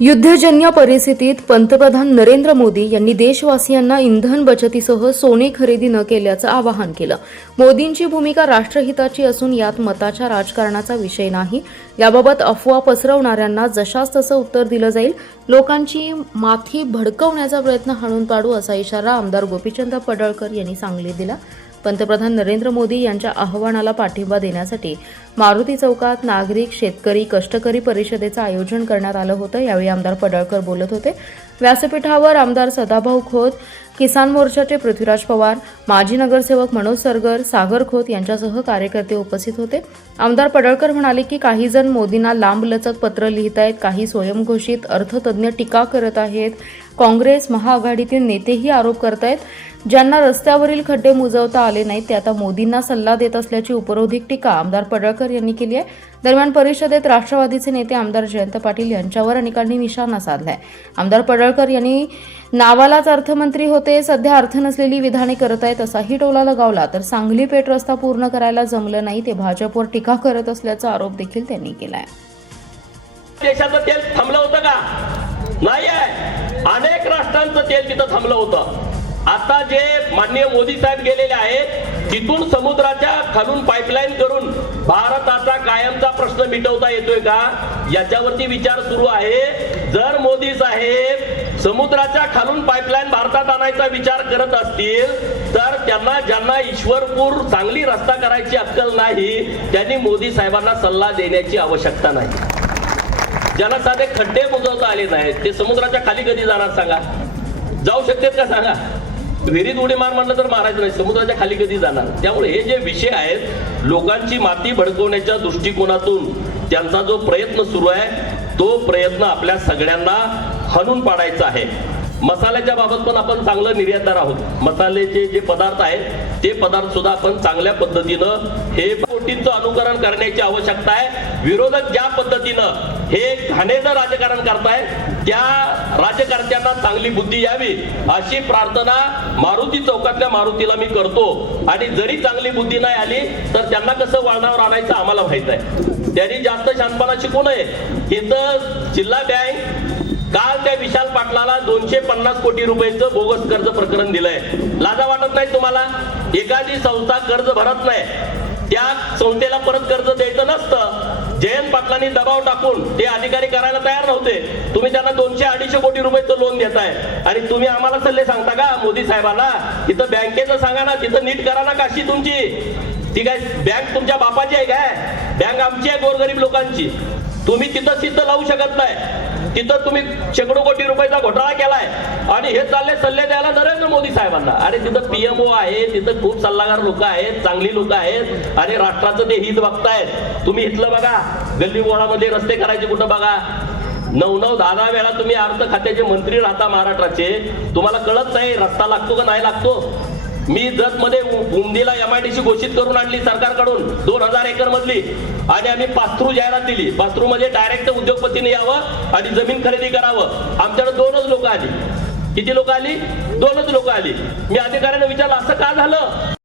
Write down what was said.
युद्धजन्य परिस्थितीत पंतप्रधान नरेंद्र मोदी यांनी देशवासियांना इंधन बचतीसह सोने खरेदी न केल्याचं आवाहन केलं। मोदींची भूमिका राष्ट्रहिताची असून यात मताच्या राजकारणाचा विषय नाही। याबाबत अफवा पसरवणाऱ्यांना जशास तसं उत्तर दिलं जाईल। लोकांची माथी भडकवण्याचा प्रयत्न हाणून पाडू असा इशारा आमदार गोपीचंद पडळकर यांनी सांगलीत दिला। पंतप्रधान नरेंद्र मोदी यांच्या आवाहनाला पाठिंबा देण्यासाठी मारुती चौकात नागरिक, शेतकरी, कष्टकरी परिषदेचं आयोजन करण्यात आलं होतं। यावेळी आमदार पडळकर बोलत होते। व्यासपीठावर आमदार सदाभाऊ खोत, किसान मोर्चाचे पृथ्वीराज पवार, माजी नगरसेवक मनोज सरगर, सागर खोत यांच्यासह कार्यकर्ते उपस्थित होते। आमदार पडळकर म्हणाले की काही जण मोदींना लांबलचक पत्र लिहित आहेत, काही स्वयंघोषित अर्थतज्ञ टीका करत आहेत, काँग्रेस महाआघाडीतील नेतेही आरोप करत आहेत। ज्यांना रस्त्यावरील खड्डे मुजवता आले नाहीत ते आता मोदींना सल्ला देत असल्याची उपरोधिक टीका आमदार पडळकर यांनी केली आहे। दरम्यान परिषदेत राष्ट्रवादीचे नेते आमदार जयंत पाटील यांच्यावर अनेकांनी निशाणा साधलाय। आमदार पडळकर यांनी नावालाच अर्थमंत्री होते, सध्या अर्थ नसलेली विधाने करत आहेत असाही टोला लगावला। तर सांगली पेठ रस्ता पूर्ण करायला जमलं नाही ते भाजपवर टीका करत असल्याचा आरोप देखील त्यांनी केलाय। देशाचं तेल थांबलं होतं का? नाही आहे। अनेक राष्ट्रांचं तेल तिथं थांबलं होतं। आता जे माननीय मोदी साहेब गेलेले आहेत तिथून समुद्राच्या खालून पाईपलाईन करून भारताचा कायमचा प्रश्न मिटवता येतोय का याच्यावरती विचार सुरू आहे। जर मोदी साहेब समुद्राच्या खालून पाईपलाईन भारतात आणायचा विचार करत असतील तर त्यांना ज्यांना ईश्वरपूर चांगली रस्ता करायची अक्कल नाही त्यांनी मोदी साहेबांना सल्ला देण्याची आवश्यकता नाही। ज्यांना साधे खड्डे बुजवता आले नाहीत ते समुद्राच्या खाली कधी जाणार सांगा? जाऊ शकतात का सांगा? विहिरीत उडी मार म्हणलं तर मारायचं नाही, समुद्राच्या खाली कधी जाणार? त्यामुळे हे जे विषय आहेत लोकांची माती भडकवण्याच्या दृष्टिकोनातून त्यांचा जो प्रयत्न सुरू आहे तो प्रयत्न आपल्या सगळ्यांना हाणून पाडायचा आहे। मसाल्याच्या बाबत पण आपण चांगलं निर्यातदार आहोत। मसाल्याचे जे पदार्थ आहेत ते पदार्थ सुद्धा आपण चांगल्या पद्धतीनं हे गोष्टींचं अनुकरण करण्याची आवश्यकता आहे। विरोधक ज्या पद्धतीनं हे घाणेरडं राजकारण करताय त्या राजकारत्यांना चांगली बुद्धी यावी अशी प्रार्थना मारुती चौकातल्या मारुतीला मी करतो। आणि जरी चांगली बुद्धी नाही आली तर त्यांना कसं वळणावर आणायचं आम्हाला माहित आहे। त्यांनी जास्त शांतपणा शिकू नये। इथं जिल्हा बँक काल त्या विशाल पाटलाला 250 कोटी रुपयाचं बोगस कर्ज प्रकरण दिलंय। लाजा वाटत नाही तुम्हाला? एखादी संस्था कर्ज भरत नाही त्या संस्थेला परत कर्ज द्यायचं नसतं। जयंत पाटलांनी दबाव टाकून ते अधिकारी करायला तयार नव्हते। तुम्ही त्यांना 200-250 कोटी रुपयाचं लोन देताय आणि तुम्ही आम्हाला सल्ले सांगता का मोदी साहेबांना? तिथं बँकेचं सांगा ना, तिथं नीट करा ना काशी तुमची। ती काय बँक तुमच्या बापाची आहे काय? बँक आमची आहे, गोरगरीब लोकांची। तुम्ही तिथं सिद्ध लावू शकत नाही। तिथं तुम्ही शेकडो कोटी रुपयाचा घोटाळा केलाय आणि हे चालले सल्ले द्यायला नरेंद्र मोदी साहेबांना। अरे तिथं पीएमओ आहे, तिथं खूप सल्लागार लोक आहेत, चांगली लोक आहेत आणि राष्ट्राचं ते हित बघतायत। तुम्ही इथलं बघा, गल्ली बोळामध्ये रस्ते करायचे कुठं बघा। 9-9, 10-10 वेळा तुम्ही अर्थ खात्याचे मंत्री राहता महाराष्ट्राचे, तुम्हाला कळत नाही रस्ता लागतो का नाही लागतो? मी जत मध्ये उमदीला MIDC घोषित करून आणली सरकारकडून 2000 एकर मधली आणि आम्ही पास्त्रू जाहिरात दिली। पास्त्रू मध्ये डायरेक्ट उद्योगपतीने यावं आणि जमीन खरेदी करावं। आमच्याकडे 2च लोक आली। किती लोक आली? 2च लोक आली। मी अधिकाऱ्यांना विचारलं असं का झालं?